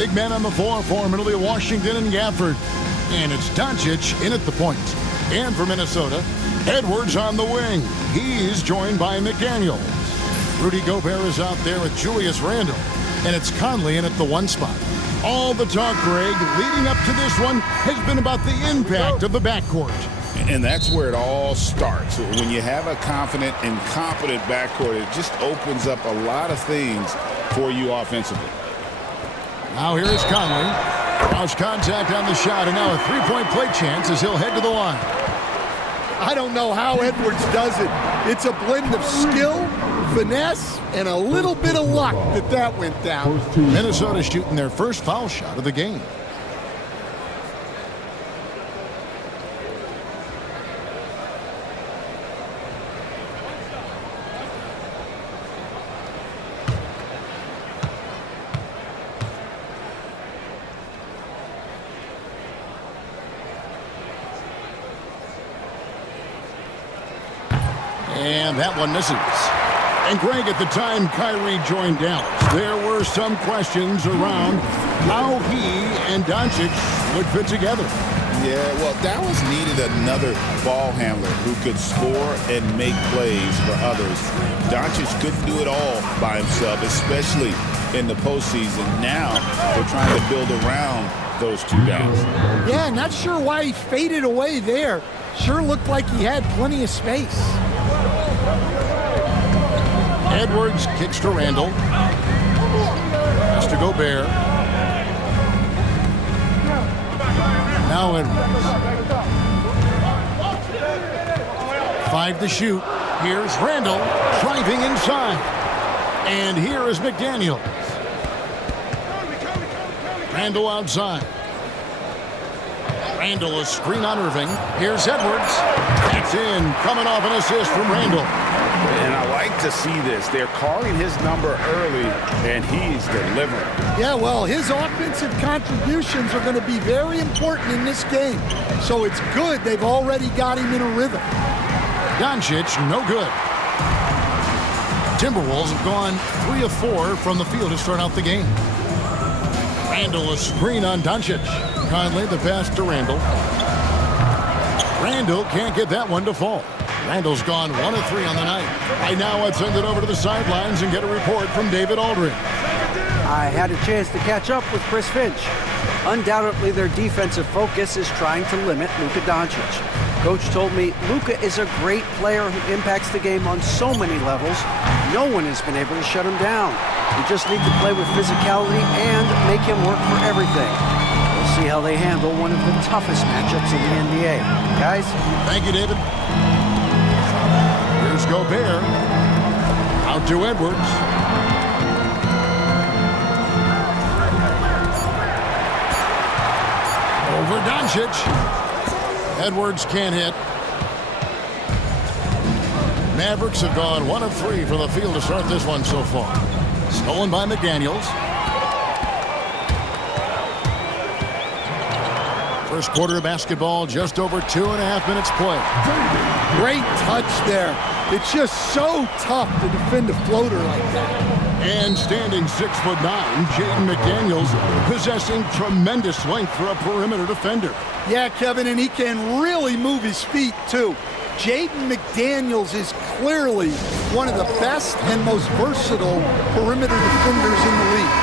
Big man on the floor for Middle Washington and Gafford. And it's Doncic in at the point. And for Minnesota, Edwards on the wing. He's joined by McDaniels. Rudy Gobert is out there with Julius Randle. And it's Conley in at the 1 spot. All the talk, Greg, leading up to this one has been about the impact of the backcourt. And that's where it all starts. When you have a confident and competent backcourt, it just opens up a lot of things for you offensively. Now here is Conley. Cross contact on the shot, and now a three-point play chance as he'll head to the line. I don't know how Edwards does it. It's a blend of skill, finesse, and a little bit of luck that went down. Minnesota shooting their first foul shot of the game. And that one misses. And Greg, at the time Kyrie joined Dallas, there were some questions around how he and Doncic would fit together. Yeah, well, Dallas needed another ball handler who could score and make plays for others. Doncic couldn't do it all by himself, especially in the postseason. Now they're trying to build around those two guys. Yeah, not sure why he faded away there. Sure looked like he had plenty of space. Edwards kicks to Randle. Pass to Gobert. Now Edwards. 5 to shoot. Here's Randle driving inside. And here is McDaniels. Randle outside. Randle, a screen on Irving. Here's Edwards. That's in. Coming off an assist from Randle. And I like to see this. They're calling his number early, and he's delivering. Yeah, well, his offensive contributions are going to be very important in this game. So it's good they've already got him in a rhythm. Doncic, no good. Timberwolves have gone 3 of 4 from the field to start out the game. Randle, a screen on Doncic. Conley, the pass to Randle. Randle can't get that one to fall. Randle's gone 1 of 3 on the night. Right now, let's send it over to the sidelines and get a report from David Aldridge. I had a chance to catch up with Chris Finch. Undoubtedly, their defensive focus is trying to limit Luka Doncic. Coach told me Luka is a great player who impacts the game on so many levels. No one has been able to shut him down. We just need to play with physicality and make him work for everything. We'll see how they handle one of the toughest matchups in the NBA. Guys? Thank you, David. Here's Gobert. Out to Edwards. Over Doncic. Edwards can't hit. Mavericks have gone 1 of 3 from the field to start this one so far. Stolen by McDaniels. First quarter of basketball, just over 2.5 minutes played. Great touch there. It's just so tough to defend a floater like that. And standing 6'9", Jaden McDaniels possessing tremendous length for a perimeter defender. Yeah, Kevin, and he can really move his feet, too. Jaden McDaniels is clearly one of the best and most versatile perimeter defenders in the league.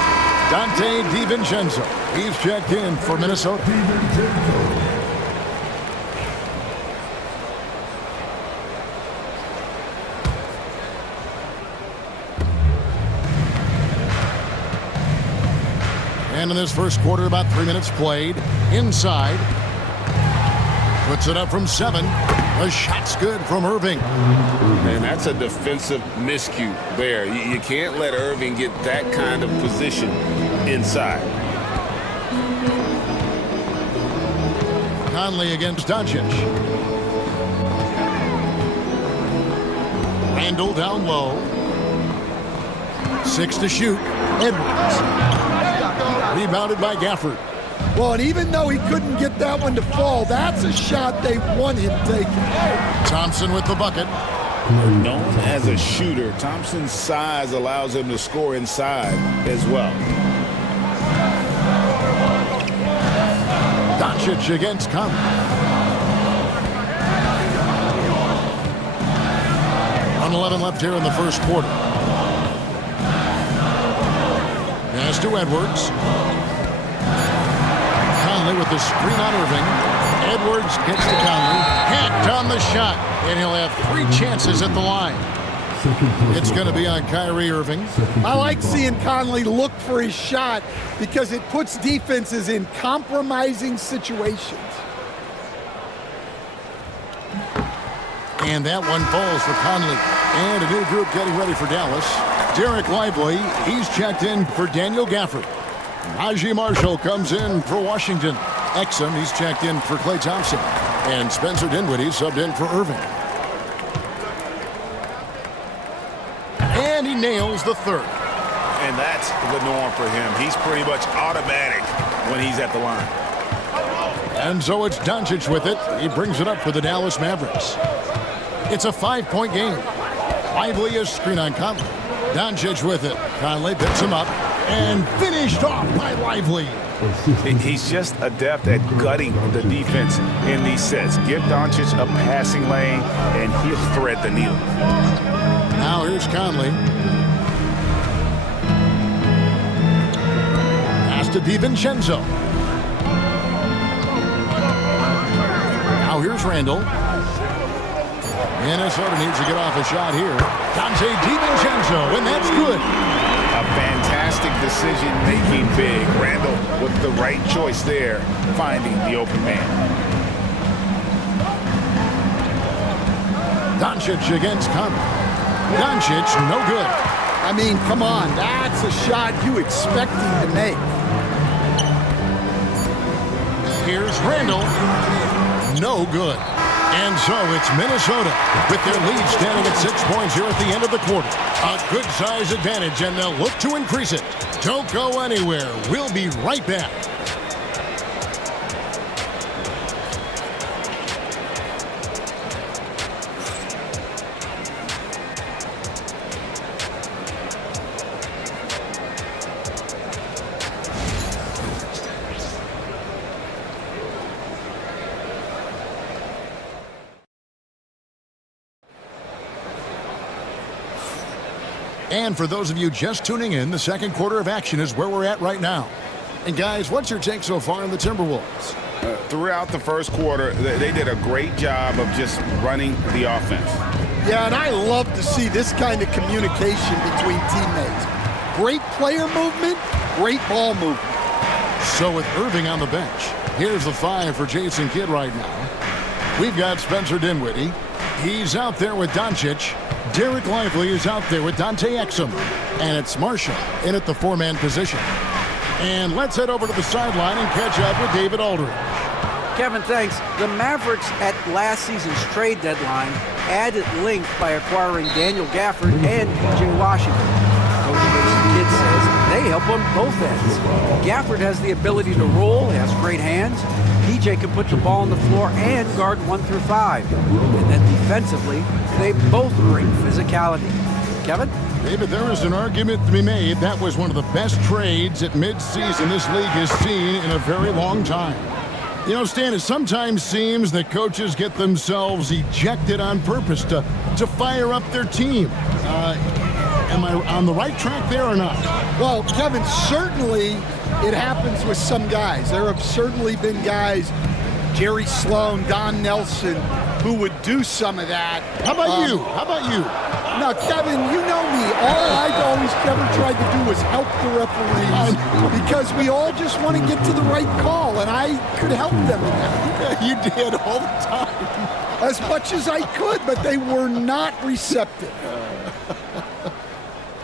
Dante DiVincenzo, he's checked in for Minnesota. And in this first quarter, about 3 minutes played. Inside. Puts it up from 7. The shot's good from Irving. And that's a defensive miscue there. You can't let Irving get that kind of position inside. Conley against Doncic. Randle down low. 6 to shoot. Edwards. Rebounded by Gafford. Well, and even though he couldn't get that one to fall, that's a shot they want him taking. Thompson with the bucket. Known as a shooter, Thompson's size allows him to score inside as well. Doncic against Conley. On 11 left here in the first quarter. Pass to Edwards. Conley with the screen on Irving. Edwards gets to Conley. Hacked on the shot. And he'll have 3 chances at the line. It's going to be on Kyrie Irving. I like seeing Conley look for his shot because it puts defenses in compromising situations. And that one falls for Conley. And a new group getting ready for Dallas. Derek Lively, he's checked in for Daniel Gafford. Najee Marshall comes in for Washington. Exum, he's checked in for Klay Thompson. And Spencer Dinwiddie subbed in for Irving. And he nails the third. And that's the norm for him. He's pretty much automatic when he's at the line. And so it's Doncic with it. He brings it up for the Dallas Mavericks. It's a 5-point game. Lively is screen on Conley. Doncic with it. Conley picks him up and finished off by Lively. He's just adept at gutting the defense in these sets. Give Doncic a passing lane, and he'll thread the needle. Now here's Conley. Pass to DiVincenzo. Now here's Randall. Minnesota needs to get off a shot here. Dante DiVincenzo, and that's good. A fantastic decision-making big. Randall with the right choice there, finding the open man. Doncic against Conley. Doncic, no good. I mean, come on, that's a shot you expect him to make. Here's Randall. No good. And so it's Minnesota with their lead standing at 6 points here at the end of the quarter. A good size advantage, and they'll look to increase it. Don't go anywhere. We'll be right back. And for those of you just tuning in, the second quarter of action is where we're at right now. And guys, what's your take so far on the Timberwolves? Throughout the first quarter, they did a great job of just running the offense. Yeah, and I love to see this kind of communication between teammates. Great player movement, great ball movement. So with Irving on the bench, here's the 5 for Jason Kidd right now. We've got Spencer Dinwiddie. He's out there with Doncic. Derek Lively is out there with Dante Exum. And it's Marshall in at the 4-man position. And let's head over to the sideline and catch up with David Aldridge. Kevin, thanks. The Mavericks at last season's trade deadline added length by acquiring Daniel Gafford and P.J. Washington. Coach Jason Kidd says they help on both ends. Gafford has the ability to roll, he has great hands. P.J. can put the ball on the floor and guard 1 through 5. And then defensively, they both bring physicality. Kevin? David, there is an argument to be made that was one of the best trades at midseason this league has seen in a very long time. You know, Stan, it sometimes seems that coaches get themselves ejected on purpose to fire up their team. Am I on the right track there or not? Well, Kevin, certainly it happens with some guys. There have certainly been guys, Jerry Sloan, Don Nelson, who would do some of that. How about you? How about you? Now, Kevin, you know me. All I've always ever tried to do was help the referees because we all just want to get to the right call, and I could help them in that. You did all the time. As much as I could, but they were not receptive.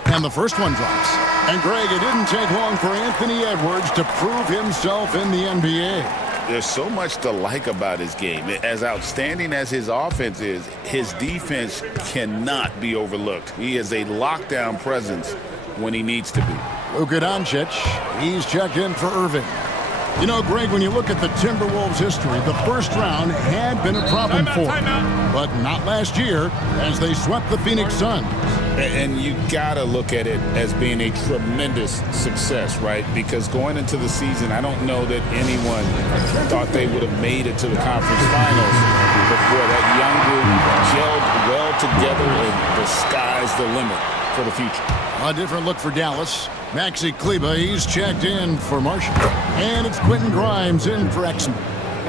And the first one drops. And Greg, it didn't take long for Anthony Edwards to prove himself in the NBA. There's so much to like about his game. As outstanding as his offense is, his defense cannot be overlooked. He is a lockdown presence when he needs to be. Luka Doncic, he's checked in for Irving. You know, Greg, when you look at the Timberwolves' history, the first round had been a problem for them. But not last year, as they swept the Phoenix Suns. And you got to look at it as being a tremendous success, right? Because going into the season, I don't know that anyone thought they would have made it to the conference finals before. That young group gelled well together, and the sky's the limit for the future. A different look for Dallas. Maxi Kleber, he's checked in for Marshall. And it's Quentin Grimes in for Exum.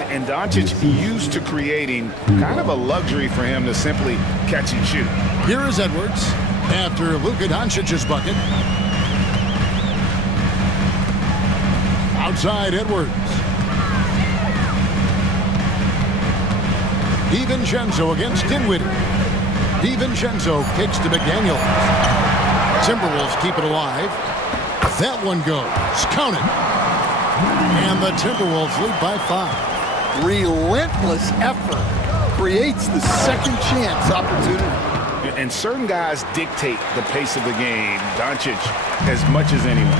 And Doncic used to creating kind of a luxury for him to simply catch and shoot. Here is Edwards after Luka Doncic's bucket. Outside Edwards. DiVincenzo against Dinwiddie. DiVincenzo kicks to McDaniels. Timberwolves keep it alive. That one goes. Count it. And the Timberwolves lead by 5. Relentless effort creates the second chance opportunity. And certain guys dictate the pace of the game. Doncic as much as anyone.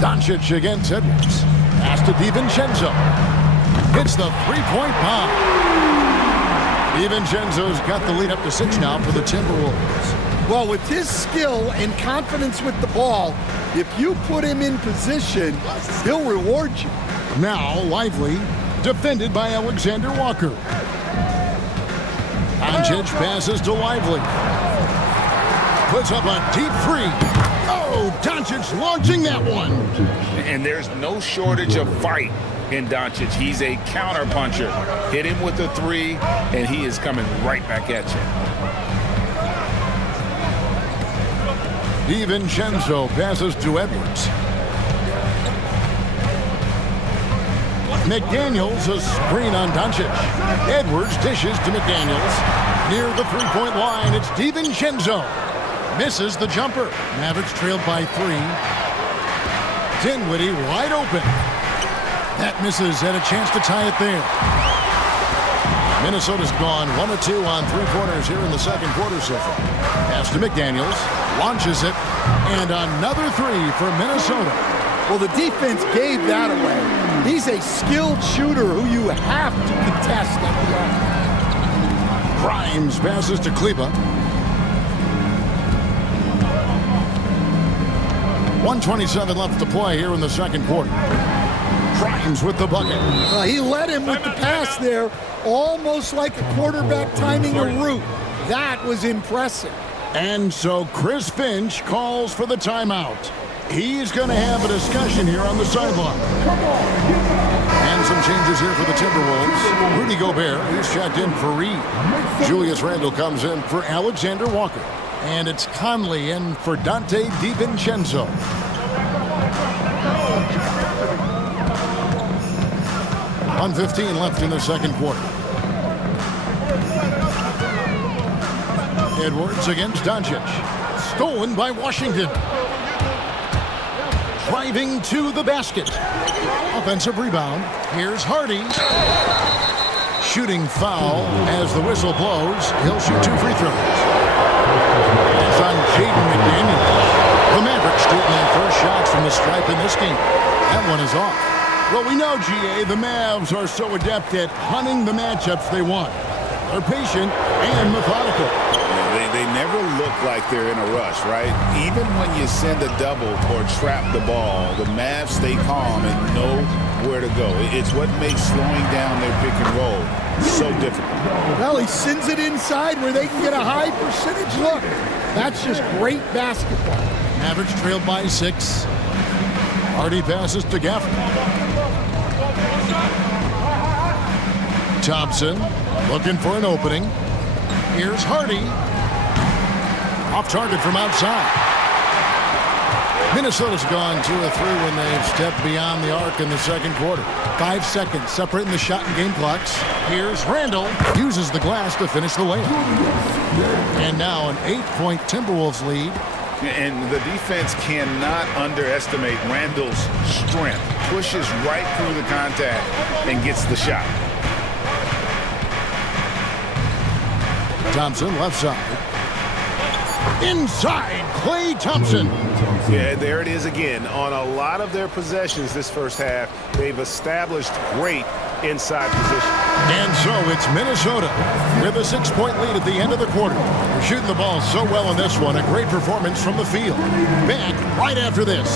Doncic against Edwards. Pass to DiVincenzo. Hits the three-point bomb. DiVincenzo's got the lead up to 6 now for the Timberwolves. Well, with his skill and confidence with the ball, if you put him in position, he'll reward you. Now Lively, defended by Alexander Walker. Doncic passes to Lively. Puts up a deep three. Oh, Doncic launching that one. And there's no shortage of fight in Doncic. He's a counter-puncher. Hit him with a three, and he is coming right back at you. DiVincenzo passes to Edwards. McDaniels, a screen on Doncic. Edwards dishes to McDaniels. Near the three-point line, it's DiVincenzo. Misses the jumper. Mavericks trailed by 3. Dinwiddie wide open. That misses, and a chance to tie it there. Minnesota's gone 1 of 2 on 3-pointers here in the second quarter so far. Pass to McDaniels. Launches it, and another 3 for Minnesota. Well, the defense gave that away. He's a skilled shooter who you have to contest at the arc. Grimes passes to Kleber. 1:27 left to play here in the second quarter. Grimes with the bucket. He led him with the pass there, almost like a quarterback timing a route. That was impressive. And so Chris Finch calls for the timeout. He's going to have a discussion here on the sideline. And some changes here for the Timberwolves. Rudy Gobert, he's checked in for Reed. Julius Randle comes in for Alexander Walker. And it's Conley in for Dante DiVincenzo. .115 left in the second quarter. Edwards against Doncic. Stolen by Washington. Driving to the basket. Offensive rebound. Here's Hardy. Shooting foul as the whistle blows. He'll shoot 2 free throws. It's on Jaden McDaniels. The Mavericks shooting their first shots from the stripe in this game. That one is off. Well, we know, GA, the Mavs are so adept at hunting the matchups they want. They're patient and methodical. They never look like they're in a rush, right? Even when you send a double or trap the ball, the Mavs stay calm and know where to go. It's what makes slowing down their pick and roll so difficult. Well, he sends it inside where they can get a high percentage look. That's just great basketball. Mavericks trailed by 6. Hardy passes to Gafford. Thompson looking for an opening. Here's Hardy. Off target from outside. Minnesota's gone 2 of 3 when they've stepped beyond the arc in the second quarter. 5 seconds separating the shot and game clocks. Here's Randle. Uses the glass to finish the layup. And now an 8-point Timberwolves lead. And the defense cannot underestimate Randle's strength. Pushes right through the contact and gets the shot. Thompson left side. Inside, Klay Thompson. Yeah, there it is again. On a lot of their possessions this first half, they've established great inside position. And so it's Minnesota with a 6-point lead at the end of the quarter. They're shooting the ball so well in this one. A great performance from the field. Back right after this.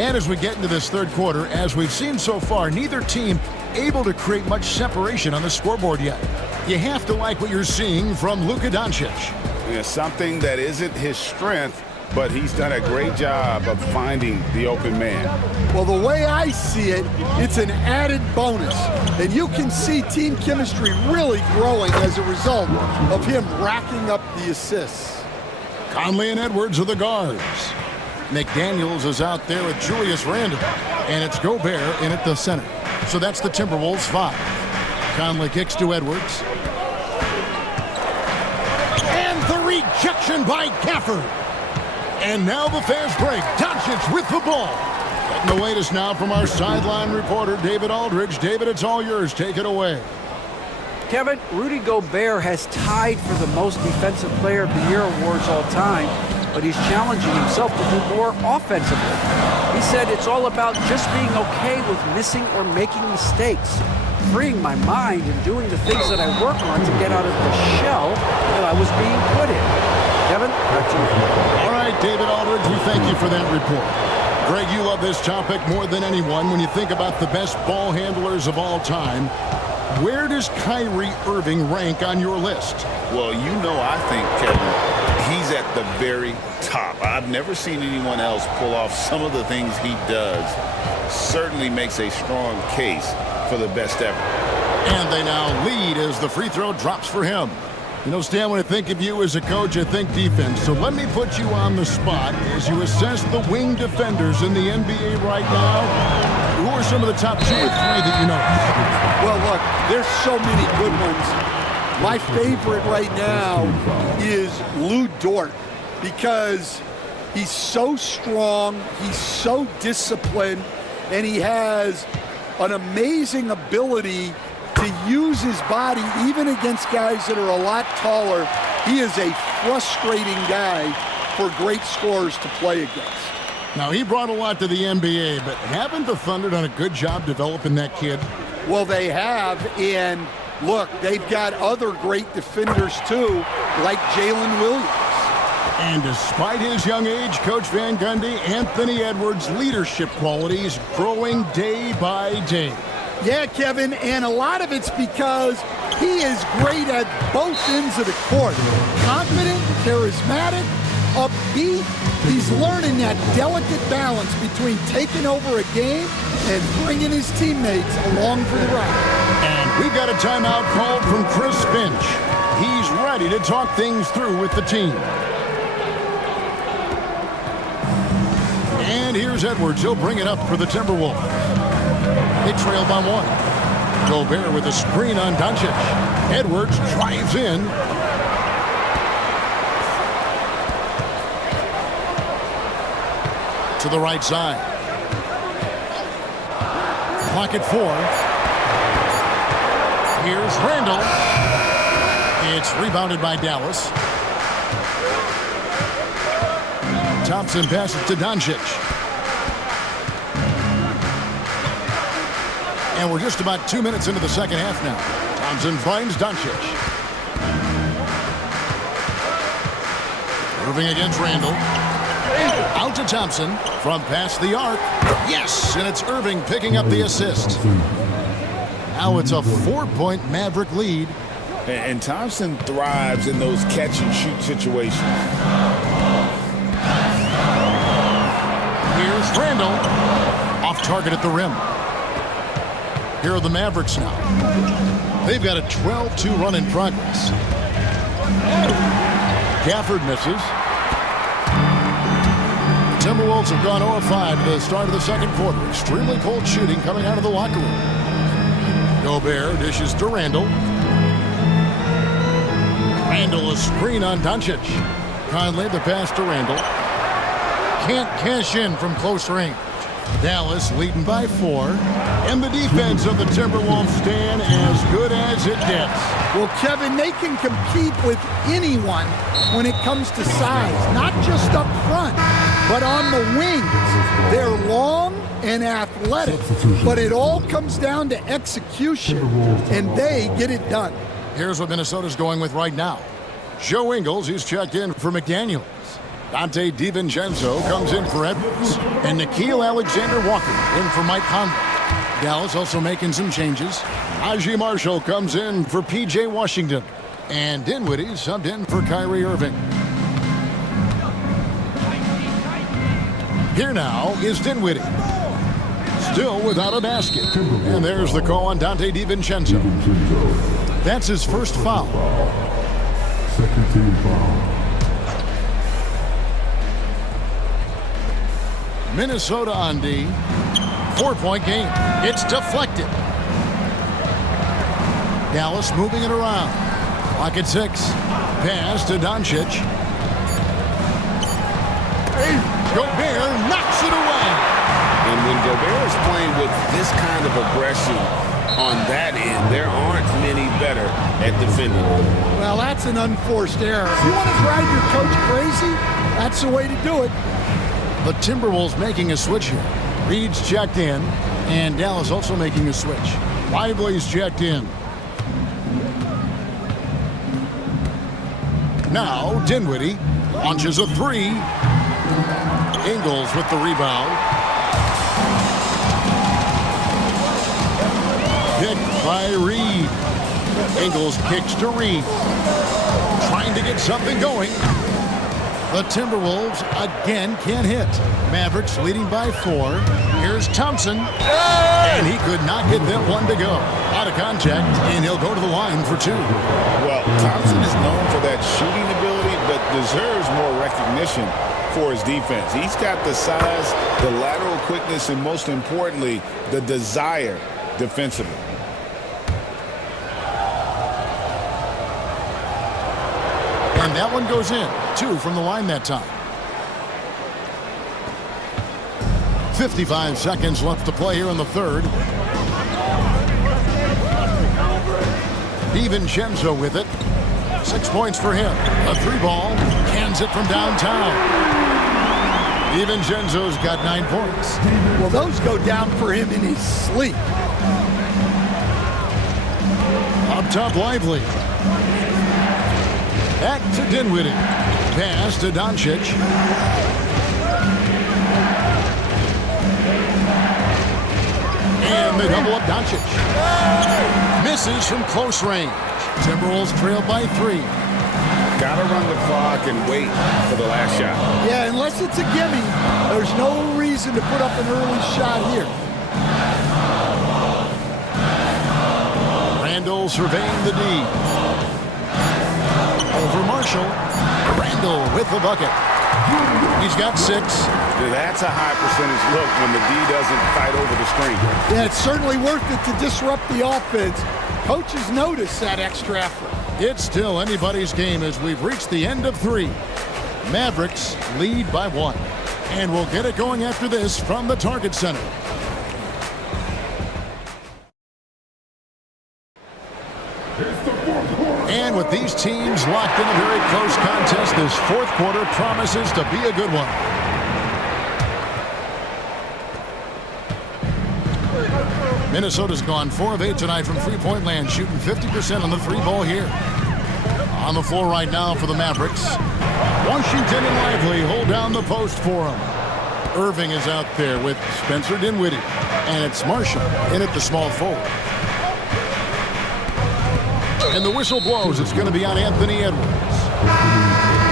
And as we get into this third quarter, as we've seen so far, neither team able to create much separation on the scoreboard yet. You have to like what you're seeing from Luka Doncic. Yeah, something that isn't his strength, but he's done a great job of finding the open man. Well, the way I see it, it's an added bonus. And you can see team chemistry really growing as a result of him racking up the assists. Conley and Edwards are the guards. McDaniels is out there with Julius Randle. And it's Gobert in at the center. So that's the Timberwolves 5. Conley kicks to Edwards. And the rejection by Gafford. And now the fast break. Doncic with the ball. Getting the latest now from our sideline reporter, David Aldridge. David, it's all yours. Take it away. Kevin, Rudy Gobert has tied for the most Defensive Player of the Year awards all time, but he's challenging himself to do more offensively. He said it's all about just being okay with missing or making mistakes, freeing my mind and doing the things that I work on to get out of the shell that I was being put in. Kevin, back to you. All right, David Aldridge, we thank you for that report. Greg, you love this topic more than anyone. When you think about the best ball handlers of all time, where does Kyrie Irving rank on your list? Well, you know, I think, Kevin, he's at the very top. I've never seen anyone else pull off some of the things he does. Certainly makes a strong case for the best ever. And they now lead as the free throw drops for him. You know, Stan, when I think of you as a coach, I think defense. So let me put you on the spot as you assess the wing defenders in the NBA right now. Who are some of the top 2 or 3 that you know? Well, look, there's so many good ones. My favorite right now is Lou Dort because he's so strong, he's so disciplined, and he has an amazing ability to use his body even against guys that are a lot taller. He is a frustrating guy for great scorers to play against. Now, he brought a lot to the NBA, but haven't the Thunder done a good job developing that kid? Well, they have, and look, they've got other great defenders too, like Jalen Williams. And despite his young age, Coach Van Gundy, Anthony Edwards' leadership qualities growing day by day. Yeah, Kevin, and a lot of it's because he is great at both ends of the court. Confident, charismatic, upbeat. He's learning that delicate balance between taking over a game and bringing his teammates along for the ride. And we've got a timeout called from Chris Finch. He's ready to talk things through with the team. And here's Edwards. He'll bring it up for the Timberwolves. They trail by 1. Gobert with a screen on Doncic. Edwards drives in. To the right side. Clock at 4. Here's Randle. It's rebounded by Dallas. Thompson passes to Doncic. And we're just about 2 minutes into the second half now. Thompson finds Doncic. Moving against Randle. Out to Thompson from past the arc. Yes, and it's Irving picking up the assist. Now it's a 4-point Maverick lead. And Thompson thrives in those catch-and-shoot situations. Randall off target at the rim. Here are the Mavericks now. They've got a 12-2 run in progress. Gafford misses. The Timberwolves have gone 0-5 to the start of the second quarter. Extremely cold shooting coming out of the locker room. Gobert dishes to Randall. Randall, a screen on Doncic. Conley, the pass to Randall. Can't cash in from close range. Dallas leading by 4. And the defense of the Timberwolves stand as good as it gets. Well, Kevin, they can compete with anyone when it comes to size, not just up front, but on the wings. They're long and athletic, but it all comes down to execution, and they get it done. Here's what Minnesota's going with right now. Joe Ingles, he's checked in for McDaniels. Dante DiVincenzo comes in for Edwards. And Nickeil Alexander-Walker in for Mike Conley. Dallas also making some changes. Najee Marshall comes in for P.J. Washington. And Dinwiddie subbed in for Kyrie Irving. Here now is Dinwiddie. Still without a basket. And there's the call on Dante DiVincenzo. That's his first foul. Second team foul. Minnesota on D. 4-point game. It's deflected. Dallas moving it around. Clock at 6. Pass to Doncic. Gobert knocks it away. And when Gobert is playing with this kind of aggression on that end, there aren't many better at defending. Well, that's an unforced error. If you want to drive your coach crazy, that's the way to do it. The Timberwolves making a switch here. Reed's checked in, and Dallas also making a switch. Lively's checked in. Now Dinwiddie launches a 3. Ingles with the rebound. Picked by Reed. Ingles kicks to Reed. Trying to get something going. The Timberwolves again can't hit. Mavericks leading by 4. Here's Thompson. And he could not get that one to go. Out of contact, and he'll go to the line for 2. Well, Thompson is known for that shooting ability, but deserves more recognition for his defense. He's got the size, the lateral quickness, and most importantly, the desire defensively. And that one goes in. 2 from the line that time. 55 seconds left to play here in the third. DiVincenzo with it. 6 points for him. A 3-ball. Cans it from downtown. DiVincenzo's got 9 points. Well, those go down for him in his sleep. Up top, Lively. Back to Dinwiddie. Pass to Doncic. And they double up Doncic. Misses from close range. Timberwolves trail by 3. Gotta run the clock and wait for the last shot. Yeah, unless it's a gimme, there's no reason to put up an early shot here. Randall surveying the D. Over Marshall. Randall with the bucket. He's got 6. That's a high percentage look when the D doesn't fight over the screen. Yeah, it's certainly worth it to disrupt the offense. Coaches notice that extra effort. It's still anybody's game as we've reached the end of 3. Mavericks lead by 1. And we'll get it going after this from the Target Center. And with these teams locked in a very close contest, this fourth quarter promises to be a good one. Minnesota's gone 4 of 8 tonight from three-point land, shooting 50% on the 3-ball here. On the floor right now for the Mavericks. Washington and Lively hold down the post for them. Irving is out there with Spencer Dinwiddie. And it's Marshall in at the small forward. And the whistle blows. It's going to be on Anthony Edwards.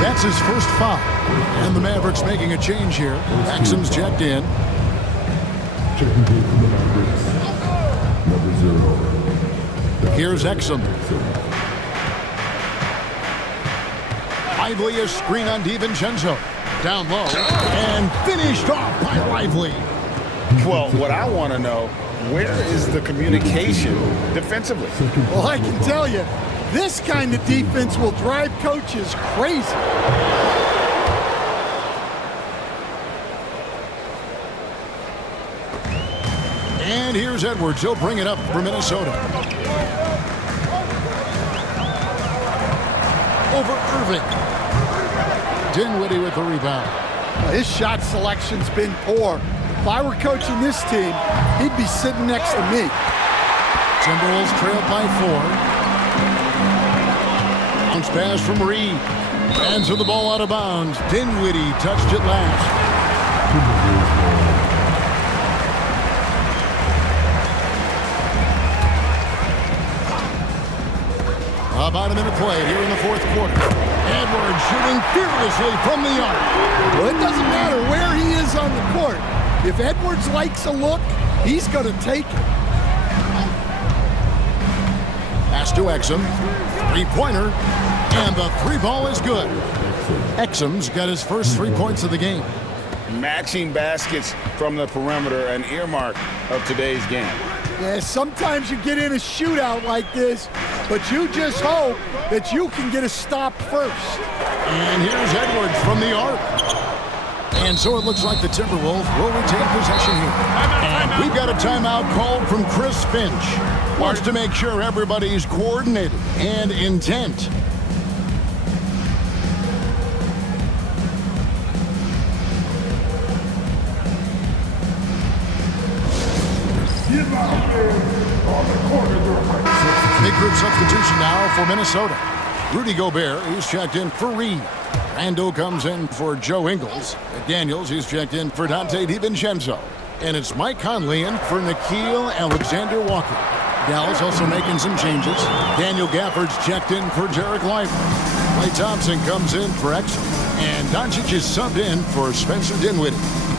That's his first foul. And the Mavericks making a change here. Exum's checked in. Checking in for the Mavericks. Number 0. Here's Exum. Lively, a screen on DiVincenzo. Down low. And finished off by Lively. Well, what I want to know, where is the communication defensively? Well, I can tell you, this kind of defense will drive coaches crazy. And here's Edwards. He'll bring it up for Minnesota. Over Irving. Dinwiddie with the rebound. His shot selection's been poor. If I were coaching this team, he'd be sitting next to me. Timberwolves trailed by 4. Bounce pass from Reed. Hands of the ball out of bounds. Dinwiddie touched it last. About a minute played here in the fourth quarter. Edwards shooting fearlessly from the arc. Well, it doesn't matter where he is on the court. If Edwards likes a look, he's going to take it. Pass to Exum. Three-pointer. And the three ball is good. Exum's got his first 3 points of the game. Matching baskets from the perimeter, an earmark of today's game. Yeah, sometimes you get in a shootout like this, but you just hope that you can get a stop first. And here's Edwards from the arc. And so it looks like the Timberwolves will retain possession here. And we've got a timeout called from Chris Finch. Wants to make sure everybody's coordinated and intent. Big group substitution now for Minnesota. Rudy Gobert, he's checked in for Reed. Randall comes in for Joe Ingles. Daniels, he's checked in for Dante DiVincenzo. And it's Mike Conley in for Nickeil Alexander-Walker. Dallas also making some changes. Daniel Gafford's checked in for Derek Lively. Klay Thompson comes in for Exum. And Doncic is subbed in for Spencer Dinwiddie.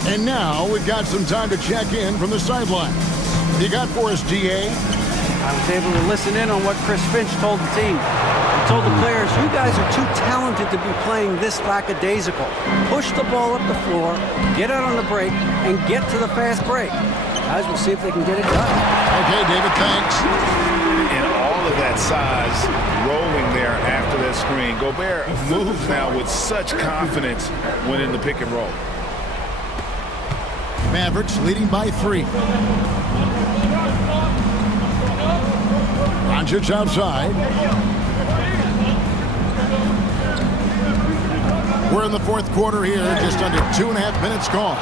And now we've got some time to check in from the sideline. What you got for us, DA? I was able to listen in on what Chris Finch told the team. He told the players, you guys are too talented to be playing this lackadaisical. Push the ball up the floor, get out on the break, and get to the fast break. Guys, we'll see if they can get it done. Okay, David, thanks. And all of that size rolling there after that screen. Gobert moves now with such confidence when in the pick and roll. Mavericks leading by 3. Doncic outside. We're in the fourth quarter here, just under 2.5 minutes gone.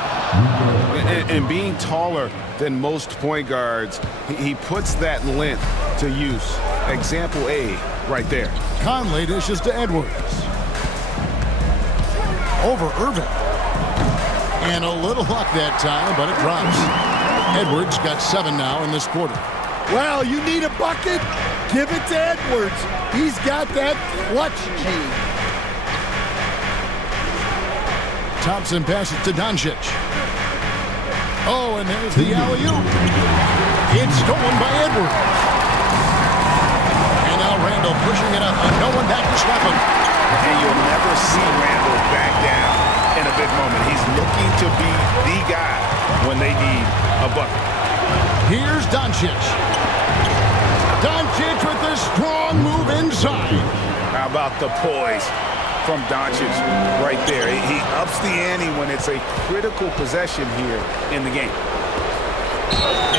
And being taller than most point guards, he puts that length to use. Example A right there. Conley dishes to Edwards. Over Irving. And a little luck that time, but it drops. Edwards got 7 now in this quarter. Well, you need a bucket? Give it to Edwards. He's got that clutch gene. Thompson passes to Doncic. Oh, and there's the alley-oop. It's stolen by Edwards. And now Randall pushing it up, and no one back to stop him. And you'll never see Randall back down in a big moment. He's looking to be the guy when they need a bucket. Here's Doncic. Doncic with a strong move inside. How about the poise from Doncic right there? He ups the ante when it's a critical possession here in the game.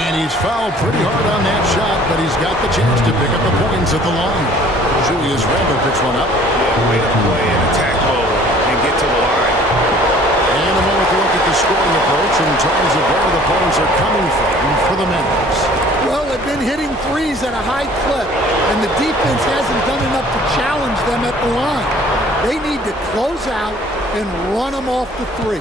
And he's fouled pretty hard on that shot, but he's got the chance to pick up the points at the line. Julius Randle picks one up. Yeah, way to play in attack mode and get to the line. And a moment to look at the scoring approach in terms of where the points are coming from for the Mavericks. Well, they've been hitting threes at a high clip, and the defense hasn't done enough to challenge them at the line. They need to close out and run them off the three.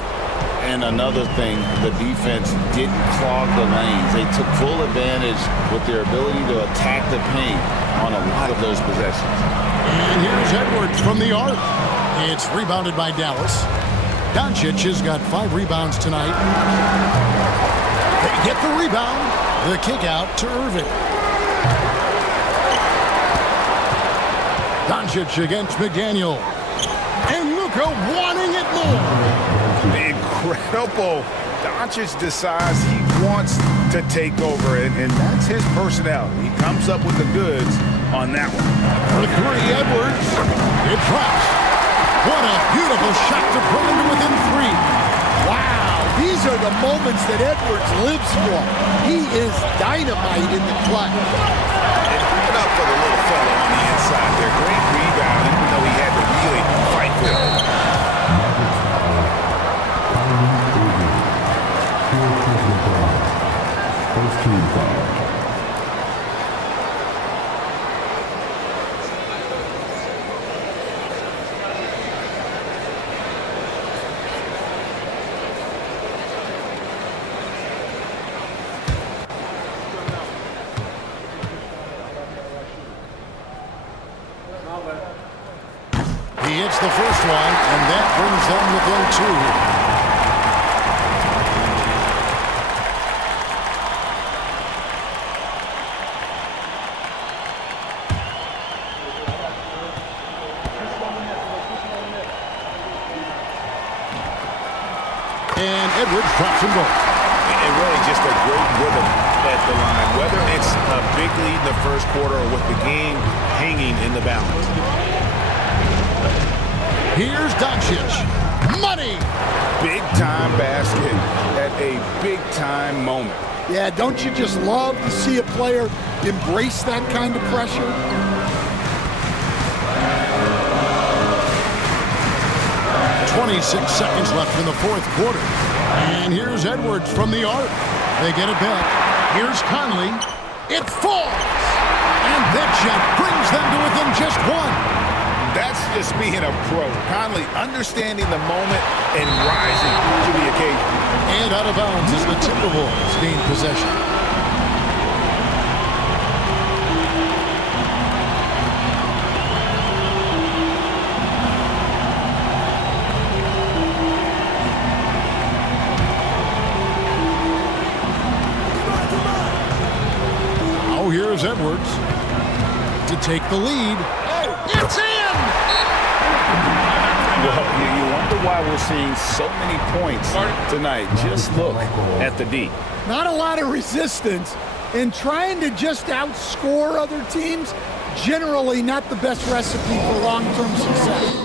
And another thing, the defense didn't clog the lanes. They took full advantage with their ability to attack the paint on a lot of those possessions. And here's Edwards from the arc. It's rebounded by Dallas. Doncic has got 5 rebounds tonight. They get the rebound. The kick out to Irving. Doncic against McDaniel. And Luka wanting it more. Incredible. Doncic decides he wants to take over, and that's his personality. He comes up with the goods on that one. For 3, Edwards. It drops. What a beautiful shot to pull him to within 3. Wow, these are the moments that Edwards lives for. He is dynamite in the clutch. And picking up for the little fella on the inside there. Great rebound, even though he had to really fight for it. First team foul. He hits the first one, and that brings them within 2. And Edwards drops them both. And really just a great rhythm at the line, whether it's a big lead in the first quarter or with the game hanging in the balance. Here's Doncic. Money! Big-time basket at a big-time moment. Yeah, don't you just love to see a player embrace that kind of pressure? .26 left in the fourth quarter. And here's Edwards from the arc. They get it back. Here's Conley. It falls! And that shot brings them to within just 1. That's just being a pro. Conley understanding the moment and rising to the occasion. And out of bounds as the Timberwolves gain possession. Now here's Edwards to take the lead. It's in! Well, you wonder why we're seeing so many points tonight. Just look at the D. Not a lot of resistance, and trying to just outscore other teams, generally not the best recipe for long-term success.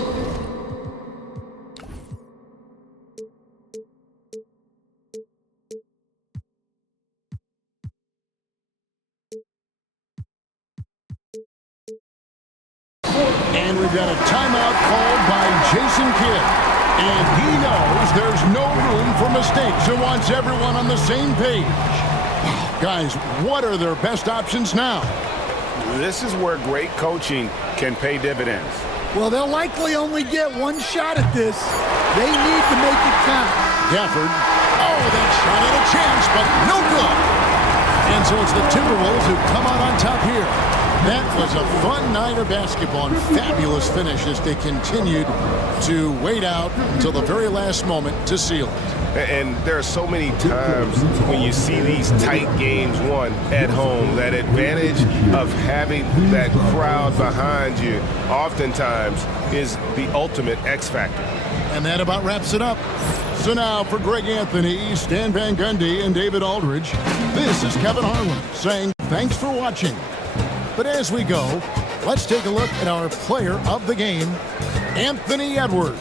And we've got a timeout called by Jason Kidd. And he knows there's no room for mistakes and wants everyone on the same page. Guys, what are their best options now? This is where great coaching can pay dividends. Well, they'll likely only get one shot at this. They need to make it count. Gafford. Oh, that shot had a chance, but no good. And so it's the Timberwolves who come out on top here. That was a fun night of basketball and fabulous finish as they continued to wait out until the very last moment to seal it. And there are so many times when you see these tight games won at home, that advantage of having that crowd behind you oftentimes is the ultimate X factor. And that about wraps it up. So now for Greg Anthony, Stan Van Gundy, and David Aldridge, this is Kevin Harlan saying thanks for watching. But as we go, let's take a look at our player of the game, Anthony Edwards.